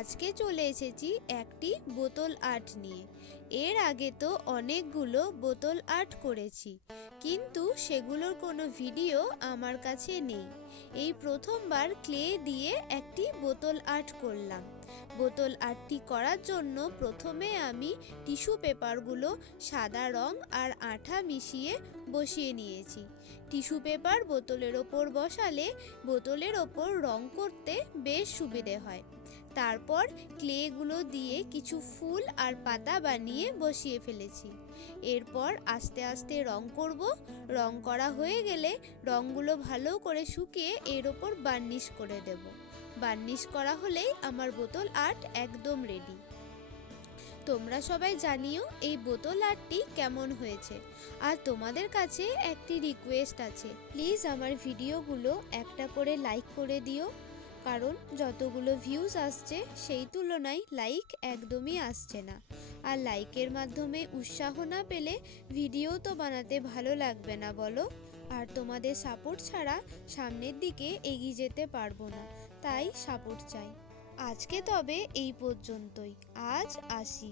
আজকে চলে এসেছি একটি বোতল আর্ট নিয়ে। এর আগে তো অনেকগুলো বোতল আর্ট করেছি, কিন্তু সেগুলোর কোনো ভিডিও আমার কাছে নেই। এই প্রথমবার ক্লে দিয়ে একটি বোতল আর্ট করলাম। বোতল আর্টটি করার জন্য প্রথমে আমি টিস্যু পেপারগুলো সাদা রং আর আঠা মিশিয়ে বসিয়ে নিয়েছি। টিস্যু পেপার বোতলের ওপর বসালে বোতলের ওপর রং করতে বেশ সুবিধে হয়। তারপর ক্লেগুলো দিয়ে কিছু ফুল আর পাতা বানিয়ে বসিয়ে ফেলেছি। এরপর আস্তে আস্তে রং করব। রং করা হয়ে গেলে রংগুলো ভালো করে শুকিয়ে এর ওপর বার্নিশ করে দেব। বার্নিশ করা হলেই আমার বোতল আর্ট একদম রেডি। তোমরা সবাই জানিও এই বোতল আর্টটি কেমন হয়েছে। আর তোমাদের কাছে একটি রিকোয়েস্ট আছে, প্লিজ আমার ভিডিওগুলো একটা করে লাইক করে দিও, কারণ যতগুলো ভিউজ আসছে সেই তুলনায় লাইক একদমই আসছে না। আর লাইকের মাধ্যমে উৎসাহ না পেলে ভিডিও তো বানাতে ভালো লাগবে না বলো। আর তোমাদের সাপোর্ট ছাড়া সামনের দিকে এগিয়ে যেতে পারবো না, তাই সাপোর্ট চাই। আজকে তবে এই পর্যন্তই, আজ আসি।